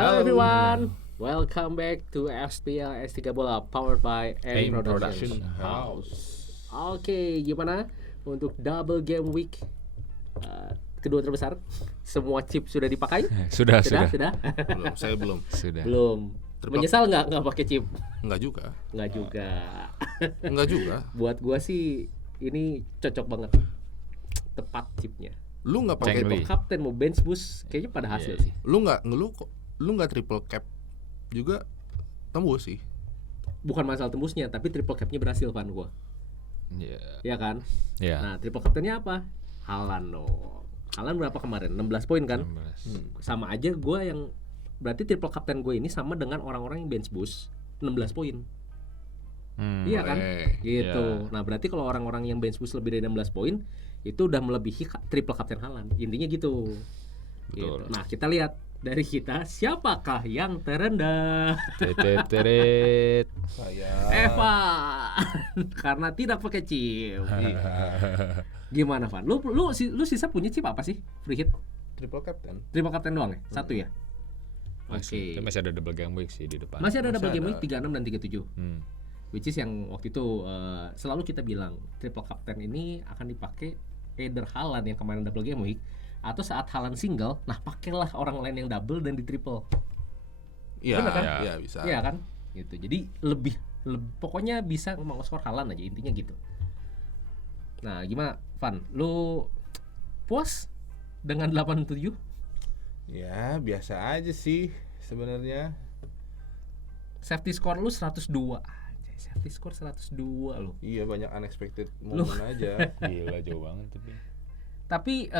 Hello everyone, welcome back to FPL S3 Bola powered by AIM AIM Production Production House. Oke, gimana untuk double game week kedua terbesar? Semua chip sudah dipakai? Sudah. Belum, saya belum. Sudah. Belum. Menyesal nggak pakai chip? Enggak juga. Nggak juga. Enggak juga. Buat gua sih ini cocok banget, tepat chipnya. Lu enggak pakai Cengli. Triple captain mau bench boost kayaknya pada hasil sih. lu enggak triple cap juga tembus sih. Bukan masalah tembusnya, tapi triple capnya berhasil kan gua. Iya. Ya kan? Iya. Nah, triple captainnya apa? Haaland dong. Haaland berapa kemarin? 16 poin kan? 16. Sama aja gue yang berarti triple captain gue ini sama dengan orang-orang yang bench boost 16 poin. Iya kan? Gitu. Iya. Nah, berarti kalau orang-orang yang bench boost lebih dari 16 poin itu udah melebihi triple captain Haaland. Intinya gitu. Betul. Gitu. Nah, kita lihat dari kita siapakah yang terendah? Tetet. Saya Evan. Karena tidak pakai chip. Gimana, Van? Lu sisa punya chip apa sih? Free hit? triple captain. Triple captain doang ya? Satu ya? Masih. Oke. Masih ada double game week sih di depan. Masih ada double Masih game ada. week 36 dan 37. Which is yang waktu itu selalu kita bilang triple captain ini akan dipakai either Haaland yang kemarin double game week atau saat Haaland single, nah pakailah orang lain yang double dan di triple. Iya, Bener kan? iya bisa. Iya kan? Gitu. Jadi lebih pokoknya bisa meng-score Haaland aja, intinya gitu. Nah, gimana, Van? Lu puas dengan 87? Ya, biasa aja sih sebenarnya. Safety score lu 102. Anjay, safety score 102 lu. Iya, banyak unexpected momen aja. Gila jauh banget tapi. Tapi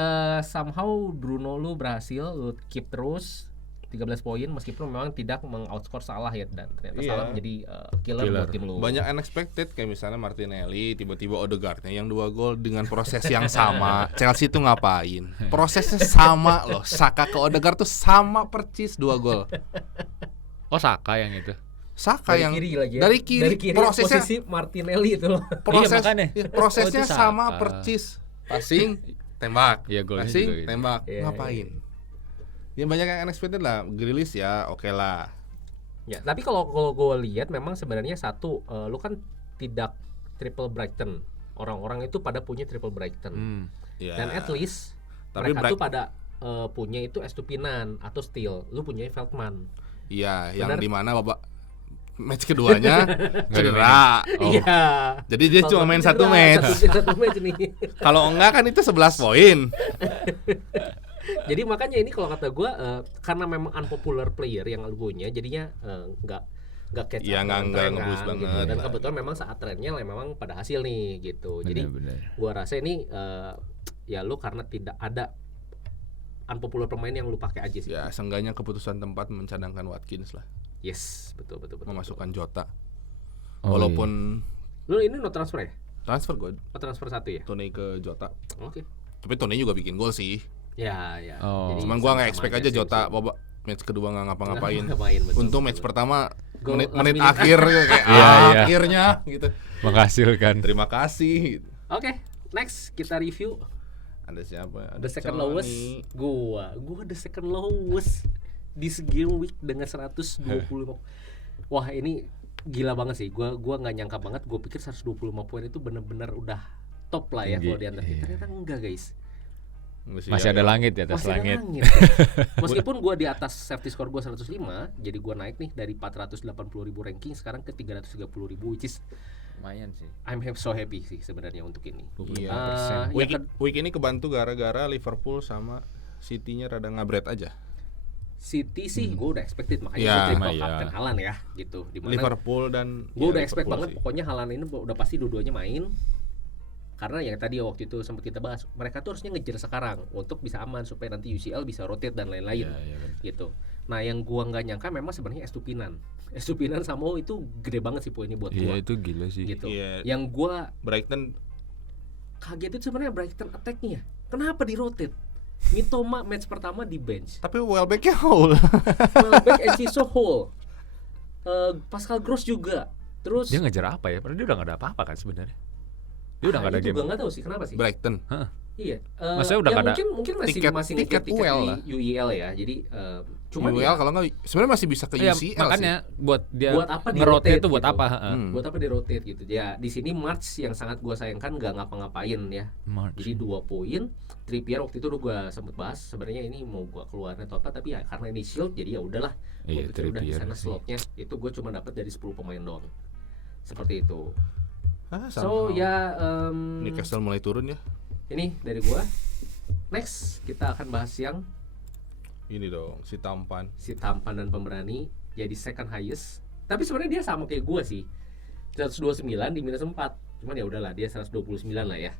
somehow Bruno lu berhasil, lu keep terus 13 poin meskipun memang tidak meng-outscore Salah ya, dan ternyata Iya. Salah menjadi killer buat tim lu. Banyak unexpected kayak misalnya Martinelli, tiba-tiba Odegaardnya yang 2 gol dengan proses yang sama. Chelsea tuh ngapain? Prosesnya sama loh. Saka ke Odegaard tuh sama percis 2 gol. Oh, Saka yang itu. Saka Dari yang kiri lagi ya. dari kiri, prosesnya posisi Martinelli itu loh. proses makanya. prosesnya Oh, itu sama Saka. percis. Passing, tembak. Iya, golnya Passing, juga gitu. tembak. Iya, Ngapain? Ya banyak yang unexpected lah. Grealish ya, oke lah. Ya, tapi kalau gue lihat memang sebenarnya satu lu kan tidak triple Brighton. Orang-orang itu pada punya triple Brighton. Ya. Dan at least Tapi mereka tuh pada punya itu Estupinan atau Steele. Lu punya Veltman. Iya, yang Benar. di mana Bapak match keduanya cedera. Oh. Iya. Jadi dia cuma main satu match. Satu match nih. Kalau enggak kan itu 11 poin. Jadi makanya ini kalau kata gue karena memang unpopular player yang lu punya, jadinya nggak catch Iya, up nggak dengan tren nge-boost kan, banget. gitu. Dan kebetulan memang saat trennya memang pada hasil nih gitu. Jadi Benar. gua rasa ini ya lu karena tidak ada unpopular pemain yang lu pakai aja sih. Ya, seenggaknya keputusan tempat mencadangkan Watkins lah, Yes, betul. memasukkan Jota. Oh, Walaupun Lu ini no transfer ya? transfer gue Transfer satu ya? Toney ke Jota. Oke. Tapi Toney juga bikin gol sih. Ya. Oh. Jadi Cuman gua nggak sama-sama expect aja aja sih, Jota sih. babak match kedua nggak ngapa-ngapain. Betul, Untung betul. match pertama Gol menit last minute. akhir kayak Iya. akhirnya gitu. Menghasilkan. Terima kasih. Oke, next kita review Ada siapa? Ada the second Cavani. lowest. Gua the second lowest this game week dengan 125. Wah, ini gila banget sih. Gua nggak nyangka banget. Gue pikir 125 poin itu benar-benar udah top lah ya Tinggi, kalau di antara kita. iya. Ternyata enggak, guys. Enggak sih, Masih ya, ada ya. langit di atas Masih ada langit. langit. Meskipun gue di atas safety score gue 105, jadi gue naik nih dari 480.000 ranking sekarang ke 330.000, which is Lumayan sih. I'm so happy sih sebenarnya untuk ini. Iya. Week ini kebantu gara-gara Liverpool sama City-nya rada ngabret aja. City sih gue udah expected, makanya Ya, gue triple iya. captain Haaland ya gitu. Dimana Liverpool dan gue ya, udah expect Liverpool banget sih. pokoknya Haaland ini udah pasti dua-duanya main. Karena yang tadi waktu itu sempat kita bahas, mereka tuh harusnya ngejar sekarang untuk bisa aman supaya nanti UCL bisa rotate dan lain-lain. Iya, benar. Gitu. Nah, yang gua nggak nyangka memang sebenarnya Estupinan sama itu gede banget sih poinnya buat gua. Iya, itu gila sih. Gitu. Iya. Yang gua Brighton kaget itu sebenarnya Brighton attack-nya. Kenapa di rotate? Mitoma match pertama di bench. tapi Welbeck-nya Hole. Welbeck and Siso Hall. Pascal Gross juga. Terus Dia ngejar apa ya? Padahal dia udah gak ada apa-apa kan sebenarnya. Dia udah gak ada ini game. juga nggak tahu sih kenapa sih. Brighton. Iya. Maksudnya udah ya nggak ada mungkin masih tiket ngejar UEL lah. UEL ya. Jadi Cuman UCL kalau nggak sebenarnya masih bisa ke Iya, UCL makanya buat dia Buat apa nge-rotate di-rotate itu buat gitu. apa? heeh. buat apa di rotate gitu ya. Di sini March yang sangat gue sayangkan nggak ngapa-ngapain ya. March. Jadi 2 poin. Trippier waktu itu udah gue sempet bahas sebenarnya ini mau gue keluarin atau apa, tapi ya karena ini shield jadi ya udahlah. Iya, Gua pikir udah di Trippier sana sih. slotnya itu gue cuma dapat dari 10 pemain doang. Seperti itu. So somehow. ya Newcastle mulai turun ya. ini dari gue. Next kita akan bahas yang Ini dong si tampan. si tampan dan pemberani jadi second highest. Tapi sebenarnya dia sama kayak gue sih. 129 di minus 4. Cuman ya udahlah dia 129 lah ya.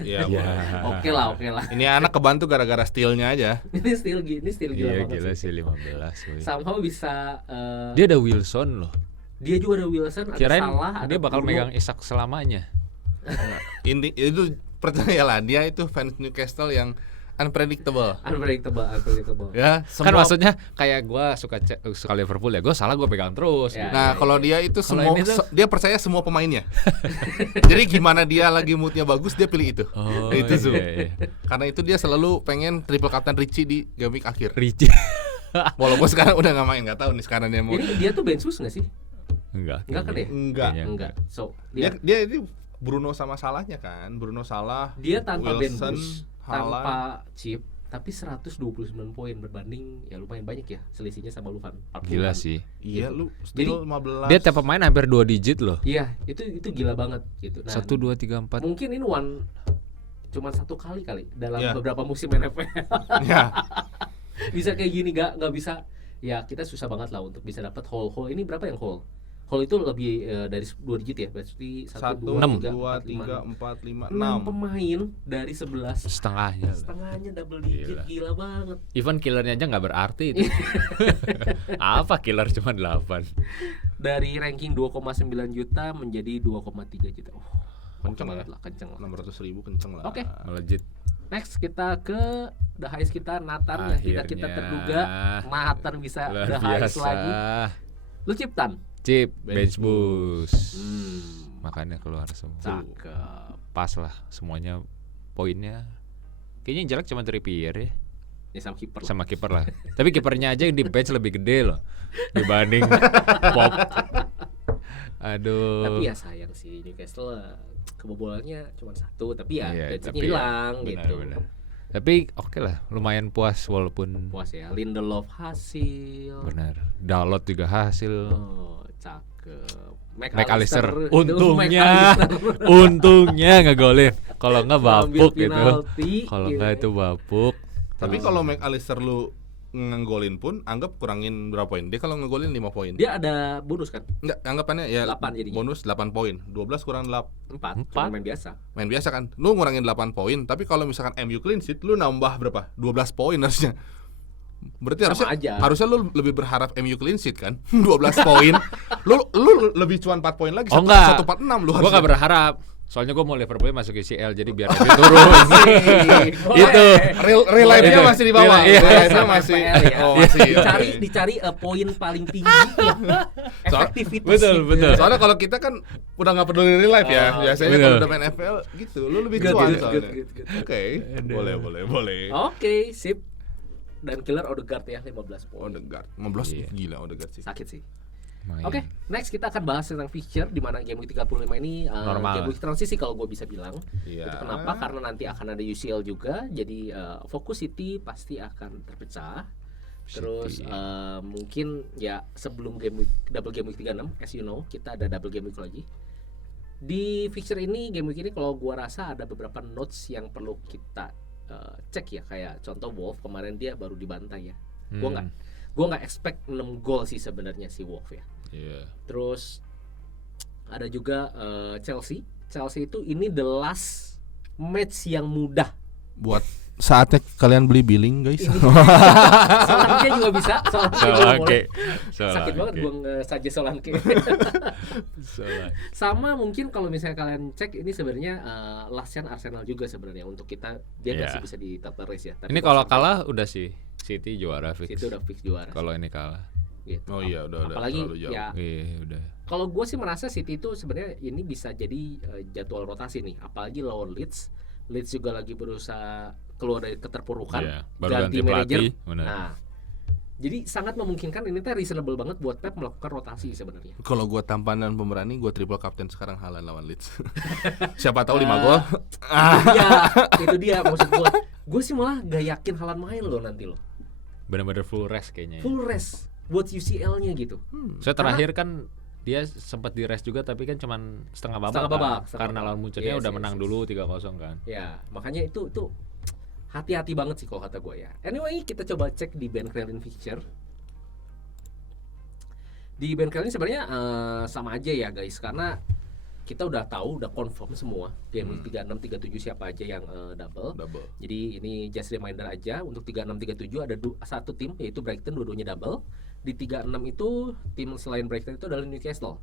Iya. Iya. Oke lah. Ini anak kebantu gara-gara stealnya aja. Ini still gila Iya, banget gila sih. sih 15. woy. Somehow bisa Dia ada Wilson loh. dia juga ada Wilson, ada Kirain Salah, ada dia bakal Bruno. megang Isak selamanya. Ini itu percayalah dia itu fans Newcastle yang unpredictable. Unpredictable. Ya, Kan maksudnya kayak gua suka Liverpool ya, gua salah gua pegang terus. Ya. Nah, kalau dia itu Kalau semua ini tuh- dia percaya semua pemainnya. Jadi gimana dia lagi moodnya bagus dia pilih itu. Oh, Itu Zu. iya. Karena itu dia selalu pengen triple captain Richie di game week akhir. Richie. Walaupun sekarang udah nggak main, nggak tahu nih sekarang dia mau. Ini dia tuh Bensus nggak sih? Enggak Enggak kan ya? Enggak. Kayaknya Enggak. So Dia dia ini Bruno sama Salahnya kan. Bruno Salah. dia tanpa Wilson, Benbus, Haaland. tanpa chip, tapi 129 poin berbanding ya lumayan banyak ya selisihnya sama Luvan. 40-an. Gila sih. Iya lu Jadi, still 15. Dia tiap pemain hampir 2 digit loh. Iya, itu gila banget gitu. Nah, 1 2 3 4. mungkin ini cuman satu kali dalam Iya. beberapa musim NFL. Ya. Bisa kayak gini nggak bisa. Ya kita susah banget lah untuk bisa dapat whole ini berapa yang whole itu lebih dari 2 digit ya, berarti 1 enam. 2 3 4 5 6 6. pemain dari 11 Setengahnya. setengahnya double digit. Gila banget. Even killernya aja nggak berarti itu. Apa killer cuma 8? Dari ranking 2,9 juta menjadi 2,3 juta. Kenceng banget ya? lah, kenceng lah. 600.000 kenceng lah. Oke. Melejit. Next kita ke the highest kita Nathan yang tidak kita Akhirnya. terduga Nathan bisa Luar the highest biasa. lagi. Lu Ciptan. Chip Bench bench boost. Hmm. Makanya keluar semua. Cakep. Pas lah semuanya poinnya. Kayaknya yang jelek cuma Trippier ya. Ya sama kiper. Sama kiper lah. Tapi kipernya aja yang di bench lebih gede loh dibanding Pop. Aduh. Tapi ya sayang sih Newcastle kebobolannya cuma 1, tapi ya Iya, benchnya tapi ya, hilang benar, gitu. benar. Tapi oke lah, lumayan puas walaupun Puas ya. Lindelof hasil. benar. Dalot juga hasil. Oh, cakep. McAllister itu untungnya McAllister. untungnya ngegolin. Kalau nggak Ambil bapuk gitu. penalti, Kalau gitu nggak ya. itu bapuk. Tapi kalau McAllister lu ngegolin pun anggap kurangin berapa poin? Dia kalau ngegolin 5 poin. Dia ada bonus kan? Enggak, anggapannya ya 8 jadinya. bonus 8 poin. 12 kurang 8 4, Empat. cuma main biasa. main biasa kan. Lu ngurangin 8 poin, tapi kalau misalkan MU clean sheet lu nambah berapa? 12 poin harusnya. Berarti Sama aja. harusnya lu lebih berharap MU clean sheet kan? 12 poin. Lu lebih cuan 4 poin lagi. Oh, enggak. 146 lu Gua harusnya. nggak berharap. Soalnya gue mau Liverpool masuk UCL jadi biar MU turun. Itu. Real life-nya Itu. masih di bawah. Iya. Real life-nya Sama masih FPL ya. oh, masih. dicari poin paling tinggi ya. Efektivitas. Betul, gitu. betul. Soalnya kalau kita kan udah nggak peduli real life ya. Oh, Biasanya betul. kalau udah main FPL gitu, lu lebih Good, cuan good, soalnya. good. Oke, boleh. Oke, sip. Dan killer Odegaard ya 15 poin. Odegaard, 15 Iya. gila Odegaard sih. Sakit sih. Lumayan. Oke, next kita akan bahas tentang fixture di mana game week 35 ini Normal. game week transisi kalau gue bisa bilang. Iya. Itu kenapa? Karena nanti akan ada UCL juga. Jadi fokus City pasti akan terpecah. Terus City. mungkin ya sebelum game week double game week 36 as you know, kita ada double game week lagi. Di fixture ini game week ini kalau gua rasa ada beberapa notes yang perlu kita cek ya, kayak contoh Wolf kemarin dia baru dibantai ya. Gua nggak expect 6 gol sih sebenarnya si Wolf ya. Iya. Terus ada juga Chelsea itu ini the last match yang mudah. Buat saatnya kalian beli billing guys. Solanke juga bisa. Solanke juga boleh. Sakit banget gua saja Solanke. Sama mungkin kalau misalnya kalian cek ini sebenarnya last chance Arsenal juga sebenarnya untuk kita dia Iya. masih bisa di title race ya. Tapi Ini kalau kalah udah sih City juara fix. itu udah fix juara. Kalau ini kalah. Gitu. Oh iya, udah Apalagi terlalu jauh. ya Iya, udah. kalau gue sih merasa City itu sebenarnya ini bisa jadi jadwal rotasi nih, apalagi lawan Leeds juga lagi berusaha keluar dari keterpurukan, Iya, baru ganti manajer. pelatih, benar. Nah, Jadi sangat memungkinkan ini teh reasonable banget buat Pep melakukan rotasi sebenarnya. Kalau gua tampan dan pemberani, gua triple captain sekarang Haaland lawan Leeds. Siapa tahu 5 gol. Iya, itu dia maksud gue. Gue sih malah gak yakin Haaland main loh nanti loh. Benar-benar full rest kayaknya. Full rest buat UCL-nya gitu. Saya terakhir kan dia sempat di rest juga tapi kan cuman setengah babak. Setengah babak, kan. setengah Karena babak. lawan Munchen-nya Yes, udah yes, menang yes. dulu 3-0 kan. Ya, makanya itu hati-hati banget sih kalau kata gue ya. Anyway, kita coba cek di Ben Crellin fixture. Di Ben Crellin sebenarnya sama aja ya guys, karena kita udah tahu, udah confirm semua game week 36, 37 siapa aja yang double. Jadi ini just reminder aja, untuk 36, 37 ada satu tim yaitu Brighton, dua-duanya double. Di 36 itu tim selain Brighton itu adalah Newcastle.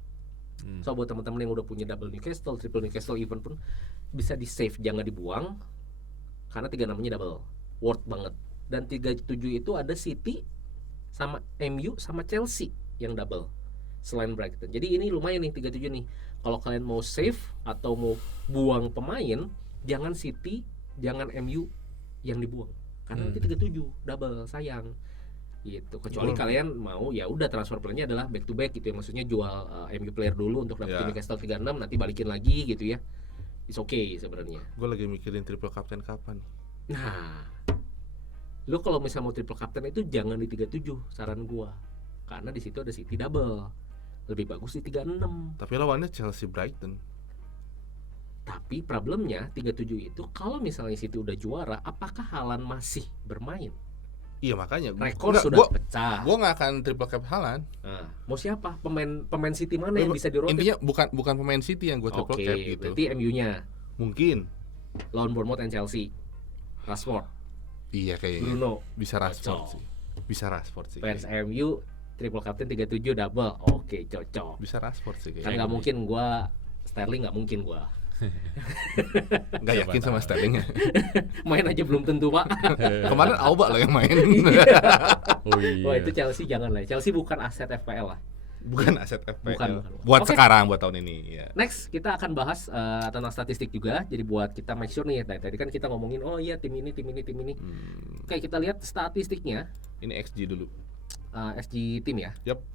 So buat teman-teman yang udah punya double Newcastle, triple Newcastle even pun bisa di save, jangan dibuang. Karena 36-nya double, worth banget. Dan 37 itu ada City sama MU sama Chelsea yang double selain Brighton. Jadi ini lumayan nih 37 nih. Kalau kalian mau save atau mau buang pemain, jangan City, jangan MU yang dibuang. Karena nanti 37 double, sayang. Gitu. Kecuali kalian mau ya udah transfer plan-nya adalah back to back gitu ya. Maksudnya jual MU player dulu untuk dapetin Newcastle 36, nanti balikin lagi gitu ya. It's okay sebenarnya. Gue lagi mikirin triple captain kapan. Nah, lu kalau misalnya mau triple captain itu jangan di 37 saran gua. Karena di situ ada City double. Lebih bagus di 36. Tapi lawannya Chelsea Brighton. Tapi problemnya 37 itu kalau misalnya City udah juara, apakah Haaland masih bermain? Iya makanya Rekor sudah pecah. Gue nggak akan triple cap Haaland. Nah, mau siapa? Pemain City mana yang bisa dirotate? Intinya bukan pemain City yang gue triple cap gitu. Berarti MU-nya Mungkin. lawan Bournemouth and Chelsea. Rashford, Iya kayaknya. Bruno. Bisa Rashford Cocok. sih. Bisa Rashford sih. Fans kayaknya. MU triple captain 37 double. Oke, cocok. Bisa Rashford sih Kan kayaknya. nggak mungkin gua Sterling, nggak mungkin gua Nggak yakin sama Sterling. main aja belum tentu pak. Kemarin Auba lah yang main. Oh iya. Wah itu Chelsea jangan lah. Chelsea bukan aset FPL lah. Bukan aset FPL. Bukan. Buat Oke. sekarang, buat tahun ini ya. Next kita akan bahas tentang statistik juga. Jadi buat kita make sure nih. Tadi kan kita ngomongin oh iya tim ini. Oke, kita lihat statistiknya. Ini XG dulu. SG tim ya. Yap.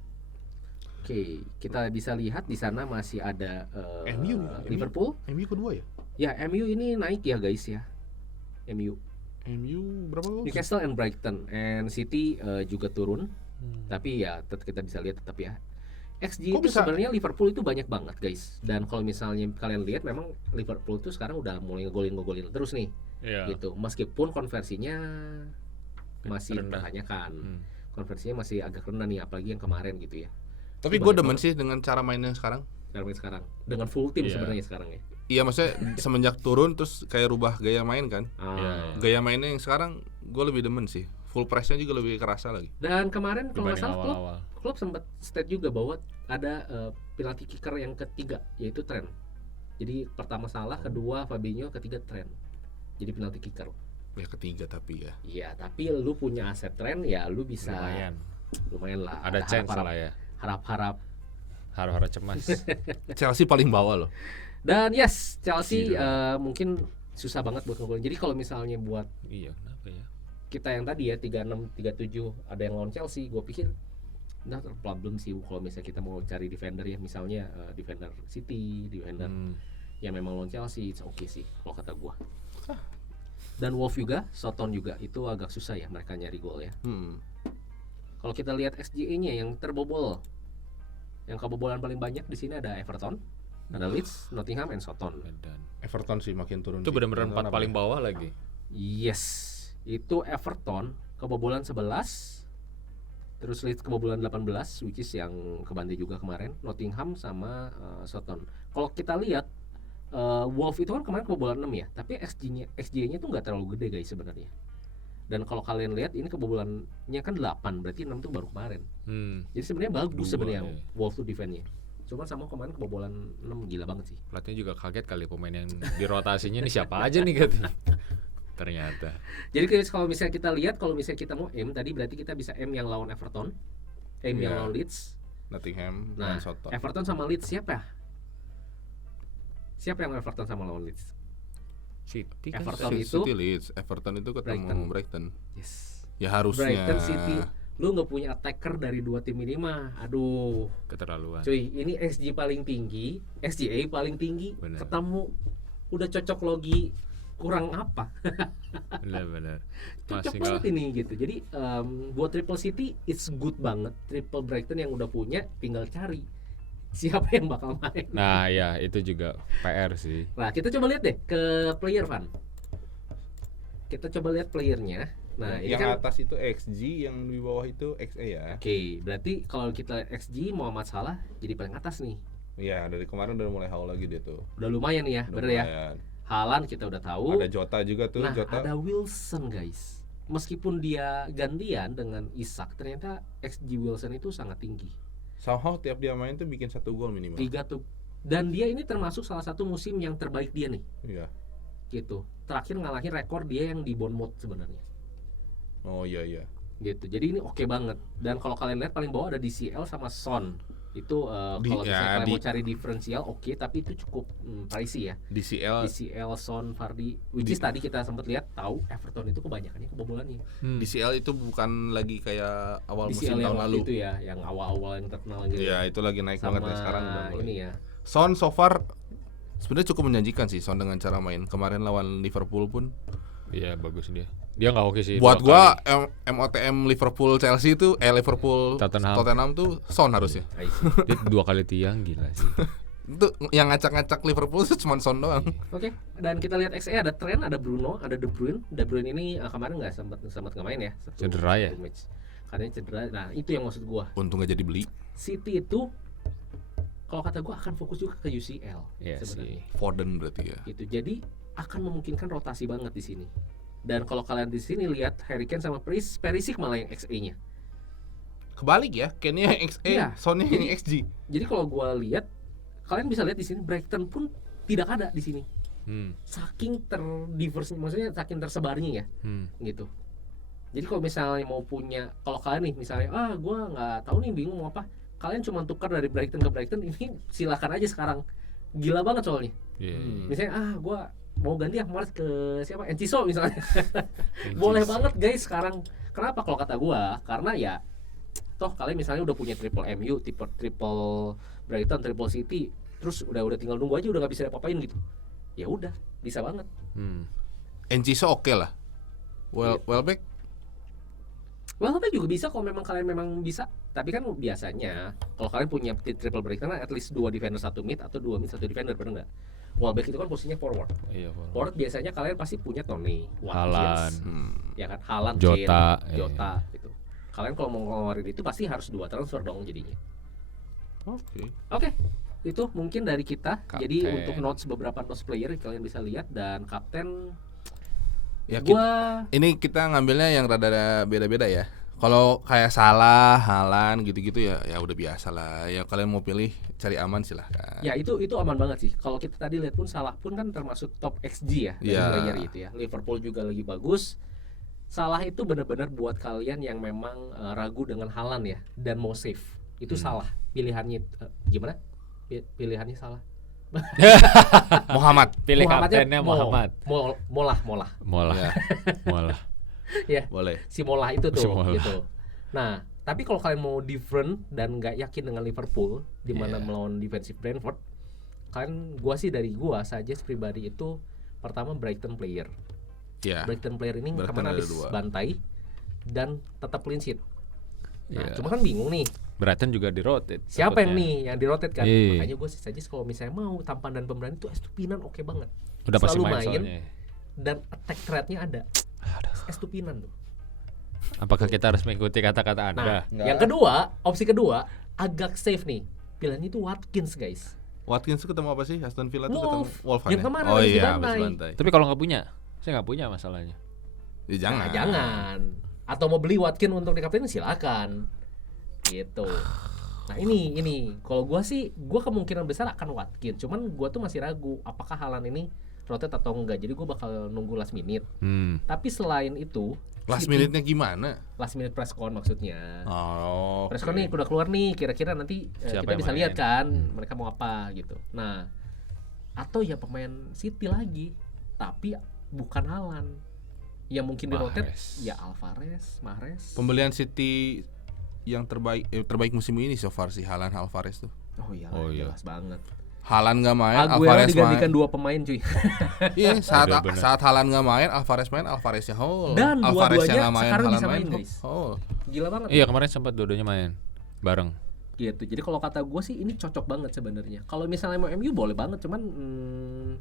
Oke, kita bisa lihat di sana masih ada MU. Liverpool. MU kedua ya? Ya, MU ini naik ya guys ya. MU Berapa gol? Newcastle and Brighton and City juga turun. Tapi ya kita bisa lihat tetap ya. XG Kok itu bisa? sebenarnya Liverpool itu banyak banget guys. Dan kalau misalnya kalian lihat memang Liverpool itu sekarang udah mulai ngegolin terus nih. Iya. Gitu. Meskipun konversinya masih Rendah. dipertanyakan. Konversinya masih agak rendah nih apalagi yang kemarin gitu ya. Tapi gue demen sih dengan cara mainnya sekarang. Sekarang dengan full tim Iya. sebenarnya sekarang ya. Iya maksudnya semenjak turun terus kayak rubah gaya main kan. Ah. Gaya mainnya yang sekarang gue lebih demen sih. Full pressnya juga lebih kerasa lagi. Dan kemarin kalau nggak Dibanding salah awal-awal. Klopp sempat state juga bahwa ada penalti kicker yang ketiga yaitu Trent. Jadi pertama salah, kedua Fabinho, ketiga Trent. Jadi penalti kicker. Ya ketiga tapi ya. Iya, tapi lu punya aset Trent ya lu bisa lumayan lah. Ada chance lah ya. Harap-harap. Harap-harap cemas. Chelsea paling bawah loh. Dan yes, Chelsea Iya. mungkin susah banget buat ngegolin. Jadi kalau misalnya buat Iya, kenapa ya? kita yang tadi ya 36, 37 ada yang lawan Chelsea, gue pikir nah problem sih kalau misalnya kita mau cari defender ya misalnya defender City, defender yang memang lawan Chelsea, it's okay sih kalau kata gue. Dan Wolf juga, Soton juga itu agak susah ya mereka nyari gol ya. Kalau kita lihat XGA-nya yang terbobol, yang kebobolan paling banyak di sini ada Everton, ada Leeds, Nottingham, and Soton. Dan Everton sih makin turun. itu sih. benar-benar Nggak tahu 4 kenapa. paling bawah lagi. Yes, itu Everton kebobolan 11. Terus Leeds kebobolan 18, which is yang kebantai juga kemarin. Nottingham sama Soton. Kalau kita lihat Wolf itu kan kemarin kebobolan 6 ya, tapi XG-nya tuh nggak terlalu gede guys sebenarnya. Dan kalau kalian lihat ini kebobolannya kan 8, berarti 6 tuh baru kemarin. Jadi sebenarnya bagus Dua, sebenarnya ya. Wolf tuh defense-nya. Cuman sama kemarin kebobolan 6 gila banget sih. Pelatihnya juga kaget kali pemain yang di rotasinya ini siapa aja nih katanya. Ternyata. Jadi guys, kalau misalnya kita lihat, kalau misalnya kita mau M tadi berarti kita bisa M yang lawan Everton, M yang Iya. lawan Leeds. Nottingham Nah, dan Soton. Everton sama Leeds siapa? Siapa yang Everton sama lawan Leeds? City kan Everton City itu Leeds, Everton itu ketemu Brighton. Yes. Ya harusnya. Brighton, City, lu nggak punya attacker dari dua tim ini mah, aduh, Keterlaluan. cuy, ini XG paling tinggi, XGA paling tinggi, Bener. ketemu udah cocok logi, kurang apa? Benar-benar. Cocok Masih banget kalah. ini gitu. Jadi buat Triple City it's good banget. Triple Brighton yang udah punya tinggal cari siapa yang bakal main. Nah, ya itu juga PR sih. Nah, kita coba lihat deh ke player Van. Kita coba lihat playernya. Nah, ini yang kan atas itu XG, yang di bawah itu XA ya. oke, berarti kalau kita lihat XG Muhammad Salah jadi paling atas nih. Iya, dari kemarin udah mulai haul lagi dia tuh. Udah lumayan nih ya, Udah bener ya. lumayan. Haaland kita udah tahu. Ada Jota juga tuh, Nah, Jota. ada Wilson guys. Meskipun dia gantian dengan Isak, ternyata XG Wilson itu sangat tinggi. Somehow tiap dia main tuh bikin 1 gol minimal. 3 tuh. Dan dia ini termasuk salah satu musim yang terbaik dia nih, Iya. gitu. Terakhir ngalahin rekor dia yang di Bournemouth sebenarnya. Oh iya iya. Gitu. Jadi ini oke banget. Dan kalau kalian lihat paling bawah ada DCL sama Son. Itu kalau misalnya kalian mau cari diferensial oke, tapi itu cukup pricey ya. DCL DCL, Son, Vardy, which is tadi kita sempat lihat tahu Everton itu kebanyakannya kebobolannya. DCL itu bukan lagi kayak awal DCL musim yang tahun waktu lalu. itu ya, yang awal-awal yang terkenal gitu. Iya, itu lagi naik Sama banget ya sekarang udah mulai. ini ya. Son so far sebenarnya cukup menjanjikan sih Son dengan cara main. Kemarin lawan Liverpool pun Iya, bagus dia. Dia nggak oke sih. buat 2 gua kali. MOTM Liverpool Chelsea itu Liverpool Tottenham. tuh Son harusnya. I see. Dia 2 kali tiang gila sih. Itu yang ngacak-ngacak Liverpool itu cuma Son doang. Oke, dan kita lihat XE ada Trent, ada Bruno, ada De Bruyne. De Bruyne ini kemarin nggak sempat main ya. Cedera ya? Match. Katanya cedera. Nah, itu yang maksud gua. Untung gak jadi beli. City itu kalau kata gua akan fokus juga ke UCL Iya sebenarnya. sih. Foden berarti ya. Gitu. Jadi akan memungkinkan rotasi banget di sini. Dan kalau kalian di sini lihat Harry Kane sama Perisic malah yang XE-nya. Kebalik ya, Kane-nya yang XA, Iya. Son-nya yang XG. Jadi kalau gua lihat kalian bisa lihat di sini Brighton pun tidak ada di sini. Saking terdiverse, maksudnya saking tersebarnya ya. Gitu. Jadi kalau misalnya mau punya, kalau kalian nih misalnya gua nggak tahu nih, bingung mau apa, kalian cuma tukar dari Brighton ke Brighton, ini silakan aja sekarang. Gila banget soalnya. Iya. Misalnya gua mau ganti Mars ke siapa, Enciso misalnya. Boleh banget guys sekarang. Kenapa kalau kata gua? Karena ya toh kalian misalnya udah punya triple MU, triple Brighton, triple City, terus udah tinggal nunggu aja, udah nggak bisa apa-apain gitu. Ya udah, bisa banget. Enciso oke lah. Welbeck Well, tapi juga bisa kalau memang kalian memang bisa. Tapi kan biasanya kalau kalian punya triple Brighton kan at least 2 defender 1 mid atau 2 mid 1 defender, benar nggak? Welbeck itu kan posisinya forward. Iya, Forward biasanya kalian pasti punya Tony, Haaland. Watkins, ya kan, Haaland, Jota, Kane, Jota gitu. Kalian kalau mau ngeluarin itu pasti harus 2 transfer dong jadinya. Oke. Itu mungkin dari kita. Jadi Kapten. untuk beberapa notes player kalian bisa lihat, dan kapten ya gua ini kita ngambilnya yang rada beda-beda ya. Kalau kayak Salah, Haaland gitu-gitu ya udah biasa lah. Ya kalian mau pilih cari aman silahkan. ya itu aman banget sih. Kalau kita tadi lihat pun Salah pun kan termasuk top XG ya dari Iya. player itu ya. Liverpool juga lagi bagus. Salah itu benar-benar buat kalian yang memang ragu dengan Haaland ya dan mau save. Itu salah pilihannya. Gimana? Pilihannya salah. Muhammad. Pilih Muhammadnya kaptennya Muhammad. Molah. Molah. Ya, Molah. Ya, boleh. si Molah itu Si tuh Molah. gitu. Nah, tapi kalau kalian mau different dan nggak yakin dengan Liverpool di mana Iya. melawan defensive Brentford, kalian dari gua saja pribadi itu pertama Brighton player. Ya. Brighton player ini Brighton kemana ada habis 2. bantai dan tetap clean sheet. Nah, Iya. cuma kan bingung nih, Brighton juga di rotate. siapa yang takutnya. nih yang di rotate kan? Iya. Makanya gue saja kalau misalnya mau tampan dan pemberani itu Estupinan oke banget. Udah pasti Selalu main main. soalnya. Dan attack threat-nya ada. Estupinan tuh. Apakah kita harus mengikuti kata-kata Anda? Nah, Nggak. yang kedua, opsi kedua agak safe nih. Pilihannya itu Watkins, guys. Watkins itu ketemu apa sih? Aston Villa tuh ketemu Wolf. Wolf Yang ya? kemana Oh habis iya, dibantai. habis bantai. Tapi kalau nggak punya, saya nggak punya masalahnya. Ya jangan. Nah, jangan. Atau mau beli Watkins untuk dikaptenin silakan. Gitu. Nah, ini kalau gua sih, gua kemungkinan besar akan Watkins. Cuman gua tuh masih ragu apakah Haaland ini rotate atau enggak. Jadi gua bakal nunggu last minute. Tapi selain itu, Last City- minute-nya gimana? last minute press con maksudnya. Oh. Press con nih udah keluar nih, kira-kira nanti Siapa kita yang bisa main? lihat kan mereka mau apa gitu. Nah, atau ya pemain City lagi, tapi bukan Haaland. Yang mungkin di rotate Mahrez. ya Alvarez, Mahrez. Pembelian City yang terbaik musim ini so far sih Haaland Alvarez tuh. Oh iya, Oh iya. jelas banget. Haaland nggak main, Aguero Alvarez digantikan main. 2 pemain cuy. Iya, Udah bener. saat Haaland nggak main, Alvarez main, Alvareznya Dan Alvareznya dua-duanya nggak main, sekarang Haaland bisa main. main, guys. Oh, Gila banget. Iya kemarin sempat dua-duanya main bareng. Gitu. Jadi kalau kata gue sih ini cocok banget sebenarnya. Kalau misalnya mau MU boleh banget, cuman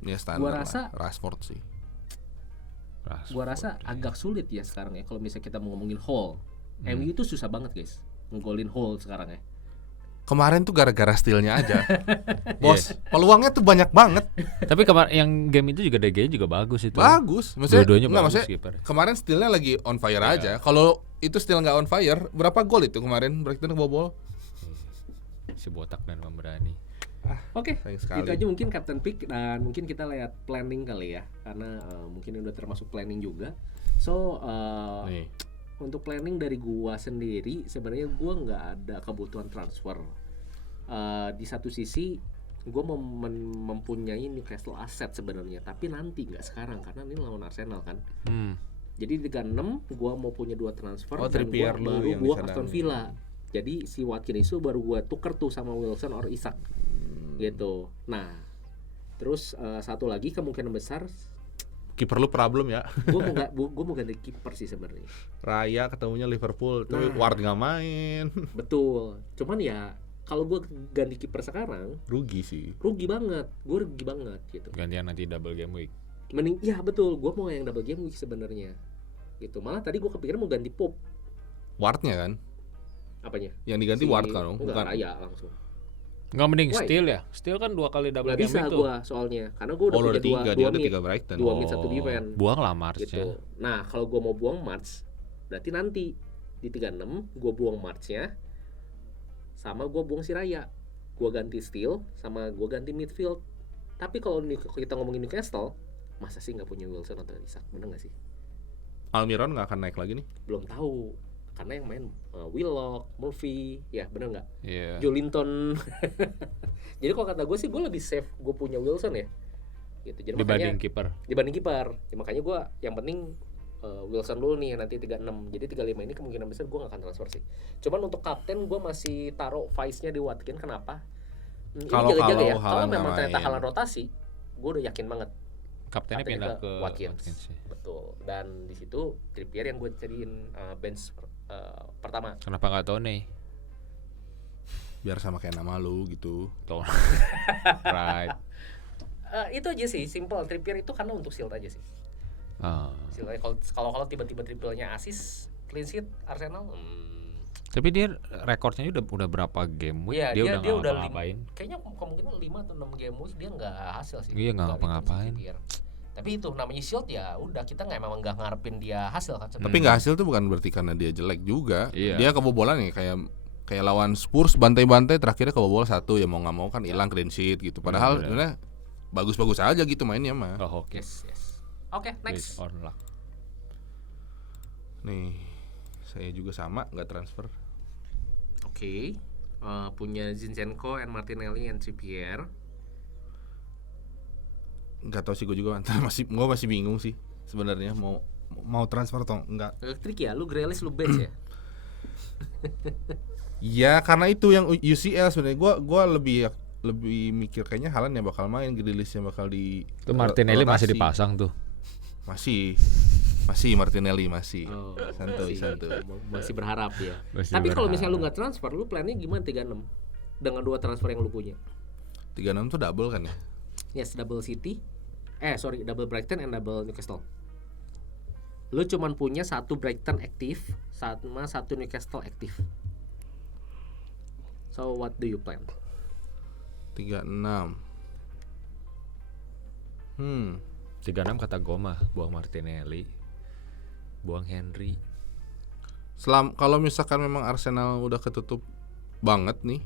ya standar gua rasa lah. Rashford sih. gua rasa agak sulit ya sekarang ya kalau misalnya kita mau ngomongin Hall. MU itu susah banget guys ngegolin Hall sekarang ya. Kemarin tuh gara-gara stealnya aja. Bos, peluangnya tuh banyak banget. Tapi kemarin yang game itu juga DG juga bagus itu. Bagus. Maksudnya, Dua-duanya enggak, bagus maksudnya kiper. kemarin stealnya lagi on fire Iya. aja. Kalau itu steal nggak on fire, berapa gol itu kemarin Brighton kebobol? Si botak dan pemberani. Oke, Sayang itu sekali. aja mungkin Captain Pick dan mungkin kita lihat planning kali ya karena mungkin ini udah termasuk planning juga. So Nih. untuk planning dari gua sendiri sebenarnya gua nggak ada kebutuhan transfer. Di satu sisi gua mau mempunyai Newcastle aset sebenarnya, tapi nanti nggak sekarang karena ini lawan Arsenal kan. Jadi di 36 gua mau punya 2 transfer Oh, dan Trippier gua lu baru yang buang disadangin. Aston Villa. Jadi si Watkins itu baru gua tuker tuh sama Wilson or Isak. Gitu. Nah, terus satu lagi kemungkinan besar Kiper lu problem ya. gue mau ganti kiper sih sebenarnya. Raya ketemunya Liverpool, tapi Nah. Ward nggak main. Betul. Cuman ya kalau gue ganti kiper sekarang Rugi sih. rugi banget. Gue rugi banget gitu. Gantian nanti double game week. Mending ya betul. Gue mau yang double game week sebenarnya. Gitu. Malah tadi gue kepikiran mau ganti Pope. Wardnya kan? Apanya? Yang diganti Ward kan? Enggak, Bukan. Raya langsung. Enggak mending Why? steal ya? Steal kan 2 kali double Nggak game bisa week tuh. gue soalnya. Karena gue udah Oh, lu punya ada 3, dia dua ada mid. 3 Brighton. 2 mid 1 defense. Buang lah March Gitu. ya. Nah, kalau gue mau buang March, berarti nanti di 36 gue buang March-nya sama gue buang si Raya. Gue ganti Steele sama gue ganti midfield. Tapi kalau kita ngomongin Newcastle, masa sih nggak punya Wilson atau Isak? Bener nggak sih? Almiron nggak akan naik lagi nih. Belum tahu. Karena yang main Willock, Murphy, ya bener nggak? Iya. Jolinton. Jadi kalau kata gue sih gue lebih safe gue punya Wilson ya. Gitu. Jadi Dibanding makanya kiper. dibanding kiper. Ya, makanya gue yang penting Wilson dulu nih nanti 36. Jadi 35 ini kemungkinan besar gue gak akan transfer sih. Cuman untuk kapten gue masih taruh vice-nya di Watkins. Kenapa? Ini Kalau jaga-jaga ya. Kalau Haaland memang nggak ternyata main. Haaland rotasi, gue udah yakin banget. Kaptennya Kaptennya pindah ke ke Watkins. Watkins ya. Betul. Dan di situ Trippier yang gue jadiin bench pertama. Kenapa enggak Tone? Biar sama kayak nama lu gitu. Tone. Right. Itu aja sih, simple. Trippier itu karena untuk shield aja sih. Ah. Shield aja. Kalau tiba-tiba triple-nya assist, clean sheet Arsenal. Tapi dia rekornya udah berapa game week? Iya, dia udah nggak udah ngapa-ngapain. Kayaknya kemungkinan 5 atau 6 game week dia nggak hasil sih. Iya, nggak Nggak ngapa-ngapain. bikin Trippier. Tapi itu namanya shield ya udah kita memang nggak ngarepin dia hasil kan. Tapi nggak hasil tuh bukan berarti karena dia jelek juga. Iya. Dia kebobolan ya kayak lawan Spurs bantai-bantai terakhirnya kebobol 1 ya mau nggak mau kan hilang clean sheet gitu. Padahal Bener. sebenarnya bagus-bagus aja gitu mainnya mah. Oh, oke. Yes. Oke, next. Based on luck. Nih, saya juga sama nggak transfer. Oke. Punya Zinchenko and Martinelli and Trippier. Nggak tahu sih gue juga gue masih bingung sih sebenarnya mau transfer atau enggak. Agak tricky ya, lu Grealish lu bench ya. Ya karena itu yang UCL sebenarnya gua lebih mikir kayaknya Haaland yang bakal main, Grealish yang bakal di Itu Martinelli masih rotasi. dipasang tuh. Masih Martinelli masih. Oh, Santuy. masih berharap ya. Masih Tapi kalau berharap. misalnya lu nggak transfer, lu plannya gimana 36 dengan 2 transfer yang lu punya? 36 tuh double kan ya? Yes, double City. Double Brighton and double Newcastle. Lu cuman punya 1 Brighton aktif sama 1 Newcastle aktif. So what do you plan? 36. 36 kata Goma, buang Martinelli, buang Henry. Kalau misalkan memang Arsenal udah ketutup banget nih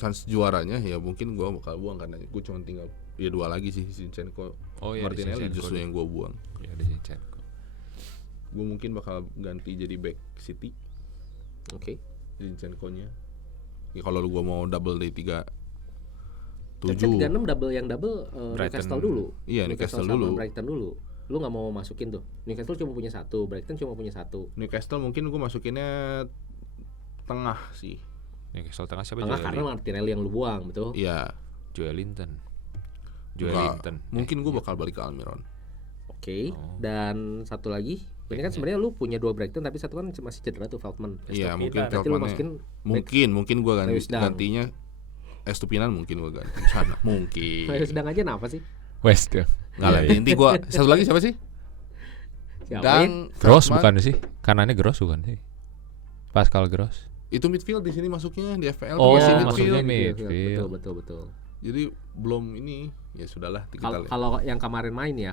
chance juaranya ya mungkin gua bakal buang karena gua cuma tinggal 2 lagi sih Zinchenko. Oh iya, Martinelli Zinchenko justru dia. yang gua buang. Ya ada Zinchenko. Gua mungkin bakal ganti jadi back City Oke. Zinchenko-nya. Ya kalau gua mau double day 3 36 double Brighton. Newcastle dulu. Iya, Newcastle sama dulu. Brighton dulu. lu nggak mau masukin tuh. Newcastle cuma punya satu, Brighton cuma punya satu. Newcastle mungkin gue masukinnya tengah sih. Newcastle tengah siapa? Tengah karena Martinelli yang lu buang, betul? Iya. Joelinton. Mungkin gue bakal balik ke Almiron. Oke. Dan satu lagi, ini kan sebenarnya lu punya 2 Brighton tapi satu kan masih cedera tuh Veltman. Iya, mungkin Berarti lu Veltmannya. masukin Mungkin gue Lewis Dunk. gantinya Estupinan mungkin gue ganti di sana. Mungkin. sedang aja apa sih? West ya. Enggak lah, inti gue satu lagi siapa sih? Siapa? Dan Gross Veltman. bukan sih? Kanannya Gross bukan sih? Pascal Gross. Itu midfield di sini masuknya di FPL Oh, masih maksudnya midfield. midfield. Betul. Jadi belum ini ya sudahlah kita lihat. Kalau yang kemarin main ya,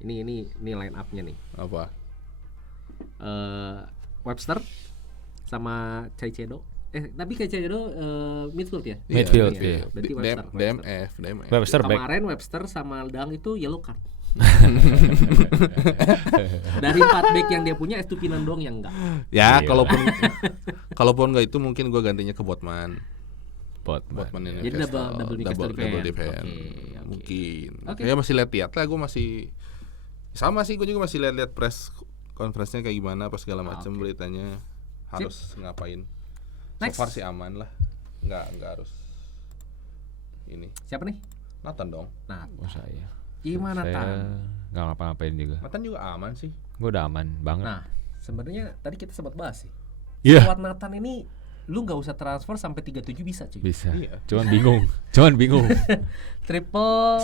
ini line up-nya nih. Apa? Webster sama Caicedo. Tapi Caicedo midfield ya? Midfield, Iya. iya. Berarti Webster. DMF. Webster back. Kemarin Webster sama Dang itu yellow card. Dari 4 back yang dia punya Estupinan doang yang enggak. Ya, Iya. kalaupun enggak itu mungkin gue gantinya ke Botman. Botman. ini Jadi Newcastle. double Newcastle double defense. defense. Oke. Mungkin. Oke. Ya masih lihat lah, gue masih sama sih, gue juga masih lihat press conference-nya kayak gimana apa segala macam beritanya harus ngapain. Next. So far sih aman lah. Enggak harus ini. Siapa nih? Nathan dong. Nah, Oh saya. gimana Saya Tan? nggak ngapa-ngapain juga. Nathan juga aman sih. Gue udah aman banget. Nah, sebenarnya tadi kita sempat bahas sih. Iya. Squad Nathan ini lu nggak usah transfer sampai 37 bisa cuy. Bisa. Iya. Cuman bingung. Triple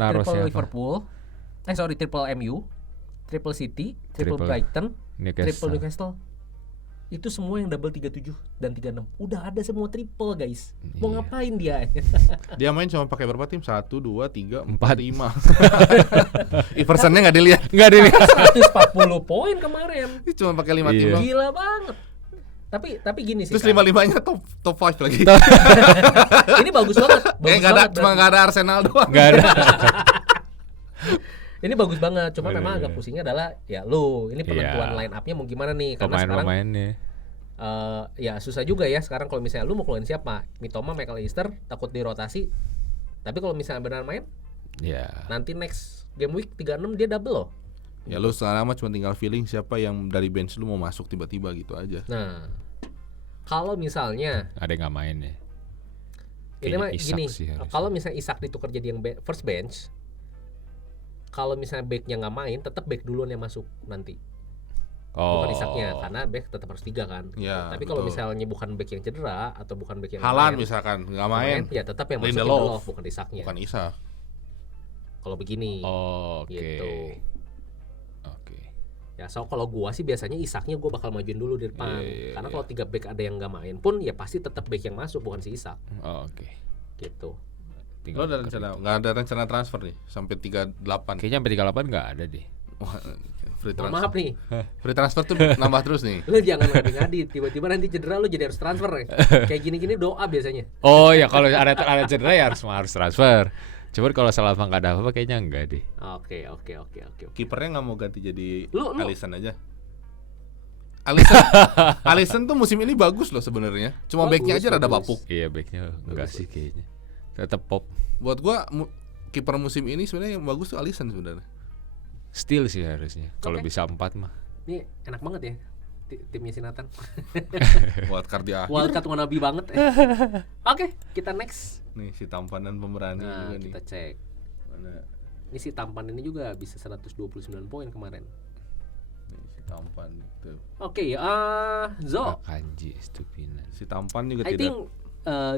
naruh triple siapa? Liverpool. Triple MU, triple City, triple Triple Brighton, triple Newcastle. Newcastle. Itu semua yang double 37 dan 36. Udah ada semua triple, guys. Mau Iya. ngapain dia? Dia main cuma pakai berapa tim? 1 2 3 4 Empat. 5. Iversennya enggak dilihat. Nggak dilihat. 140 poin kemarin. Cuma pakai 5 tim Iya. doang. Gila banget. Tapi gini sih. Terus Kak. 5-5-nya top 5 lagi. Ini bagus banget. Bagus Enggak ada, banget cuma berarti. enggak ada Arsenal doang. Nggak ada. Ini bagus banget. Cuma Iya, memang iya. agak pusingnya adalah ya lu ini penentuan Iya. line up-nya mau gimana nih? Karena sekarang Pemain-pemainnya. ya susah juga ya sekarang kalau misalnya lu mau keluarin siapa? Mitoma, McAllister takut dirotasi. Tapi kalau misalnya benar main, Ya. nanti next game week 36 dia double loh. Ya lu sekarang mah cuma tinggal feeling siapa yang dari bench lu mau masuk tiba-tiba gitu aja. Nah, kalau misalnya Ada yang nggak main ya. ini mah Kayaknya Isak gini, sih harusnya. kalau misalnya Isak ditukar jadi yang first bench, kalau misalnya backnya nggak main, tetap back duluan yang masuk nanti. Bukan Isaknya, karena back tetap harus 3 kan. Ya, Tapi kalau betul. misalnya bukan back yang cedera atau bukan back yang Halan main, misalkan nggak main, ya tetap yang masuk Lindelof. Lindelof, bukan Isaknya. bukan Isak. Kalau begini, Oh, oke. gitu. Oke. Ya, so kalau gua sih biasanya Isaknya gua bakal majuin dulu di depan. Iya, Karena iya. kalau 3 back ada yang nggak main pun ya pasti tetap back yang masuk bukan si Isak. Oh, oke. Gitu. Lo ada tuker rencana itu. nggak ada rencana transfer nih sampai 38. Kayaknya sampai 38 nggak ada deh. Wah, free Mohon transfer. maaf nih, Free transfer tuh nambah terus nih. lu jangan ngadi-ngadi. Tiba-tiba nanti cedera lu jadi harus transfer nih. Kayak gini-gini doa biasanya. Oh ya, kalau ada cedera ya harus transfer. Cuman kalau selama nggak ada apa-apa kayaknya enggak deh. Oke. Kipernya nggak mau ganti jadi Lu- Alisson aja. Alisson tuh musim ini bagus loh sebenarnya. Cuma Bagus, backnya aja rada bagus. bapuk. Iya, backnya enggak sih kayaknya. Tetap pop. Buat gua kiper musim ini sebenarnya yang bagus tuh Alisson sebenarnya. Steal sih harusnya. Kalau Oke. bisa 4 mah. Ini enak banget ya timnya si Nathan. Wildcard di akhir. Wildcard wannabe banget. Oke, kita next. Nih si tampan dan pemberani Nah, juga nih. kita cek. Mana? Ini si tampan ini juga bisa 129 poin kemarin. Nih si tampan gitu. Oke, Zo. Kanji Stupina. Si tampan juga I tidak. think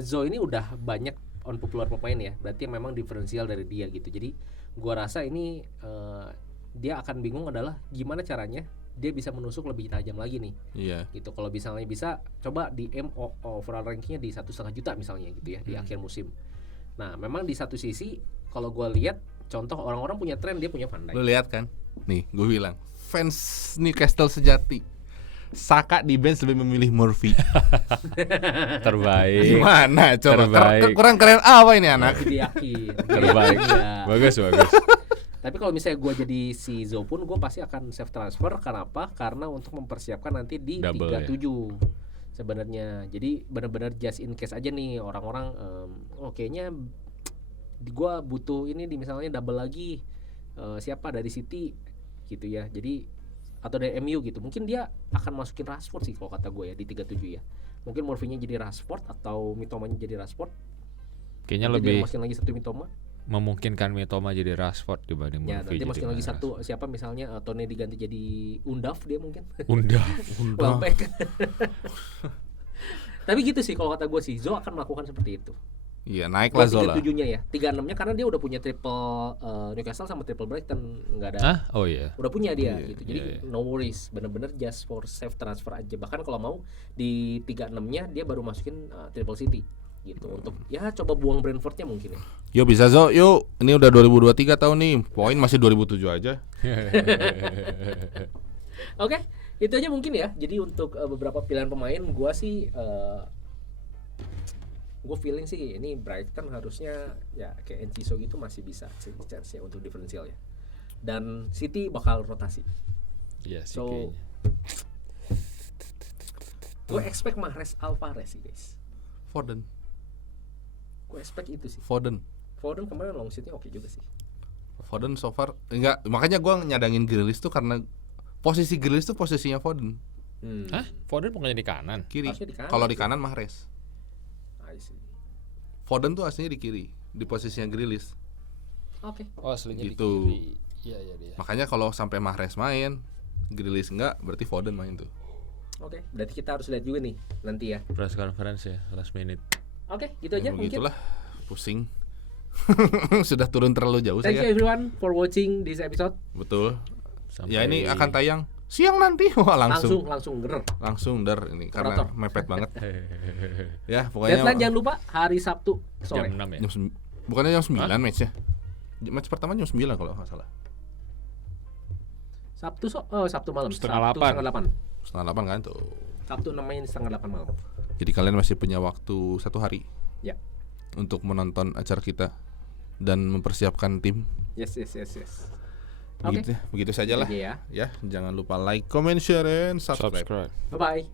Zo ini udah banyak unpopular pemain ya. Berarti memang diferensial dari dia gitu. Jadi gua rasa ini dia akan bingung adalah gimana caranya dia bisa menusuk lebih tajam lagi nih. Iya. Gitu. Kalau misalnya bisa coba di overall rankingnya di 1,5 juta misalnya gitu ya di akhir musim. Nah, memang di satu sisi kalau gua lihat contoh orang-orang punya tren dia punya Van Dijk. Lu lihat kan? Nih, gue bilang fans Newcastle sejati. Saka di bench lebih memilih Murphy. Terbaik. Gimana coba? Terbaik. Kurang keren apa ini anak? Jadi yakin. Terbaik. Iya. Bagus. Tapi kalau misalnya gue jadi si Zo pun gue pasti akan save transfer. Kenapa? Karena untuk mempersiapkan nanti di Double 37 sebenarnya. Jadi benar-benar just in case aja nih orang-orang kayaknya gue butuh ini di misalnya double lagi siapa dari City gitu ya. Jadi atau dari MU gitu. Mungkin dia akan masukin Rashford sih kalau kata gue ya di 37 ya. Mungkin Murphy-nya jadi Rashford atau Mitoma-nya jadi Rashford. Kayaknya Nanti lebih dia masukin lagi satu Mitoma. memungkinkan Mitoma jadi Rashford dibanding Ya, Murphy nanti jadi masukin lagi Rashford. satu siapa misalnya Tony diganti jadi Undaf dia mungkin. Unda. Welbeck. Tapi gitu sih kalau kata gue sih, Zo akan melakukan seperti itu. Iya, naiklah Zola. 37-nya ya. 36-nya karena dia udah punya triple Newcastle sama triple Brighton, enggak ada. Hah? Oh iya. Udah punya dia Iya, gitu. Jadi iya. no worries, bener-bener just for safe transfer aja. Bahkan kalau mau di 36-nya dia baru masukin triple City gitu untuk ya coba buang Brentford-nya mungkin ya. Yuk bisa Zo, yuk. Ini udah 2023 tahun nih. Poin masih 2007 aja. Oke, itu aja mungkin ya. Jadi untuk beberapa pilihan pemain gua sih gue feeling sih ini Brighton harusnya ya kayak Enciso gitu masih bisa sih chance ya untuk diferensial ya. Dan City bakal rotasi. Iya sih So kayaknya. gue expect Mahrez Alvarez sih guys. Foden. Gue expect itu sih. Foden kemarin long shootnya oke juga sih. Foden so far enggak, makanya gua nyadangin Grealish tuh karena posisi Grealish tuh posisinya Foden Hah? Foden bukannya di kanan? kiri. Harusnya di kanan Kalau di sih. kanan Mahrez. I see. Foden tuh aslinya di kiri, di posisinya Grealish. Oke. Oh, aslinya Gitu. di kiri. Iya dia. Makanya kalau sampai Mahrez main, Grealish enggak, berarti Foden main tuh. Oke, berarti kita harus lihat juga nih nanti ya. Press conference ya, last minute. Oke, gitu aja Ya, mungkin. begitulah, pusing. Sudah turun terlalu jauh Thank you saya. everyone for watching this episode. Betul. Sampai Ya ini akan tayang siang nanti. Wah, langsung Langsung gerer. dar ini karena Operator. mepet banget. Ya, pokoknya Deadline jangan lupa hari Sabtu jam sore. 6 ya. bukannya jam 9 matchnya. Match pertama jam 9 kalau nggak salah. Sabtu malam. Setengah Sabtu 8. Setengah 8 kan tuh. Sabtu namanya setengah 8 malam. Jadi kalian masih punya waktu 1 hari Ya. untuk menonton acara kita dan mempersiapkan tim. Yes. Begitu saja lah. Gitu ya. Ya, jangan lupa like, comment, share, and subscribe. Subscribe. Bye bye.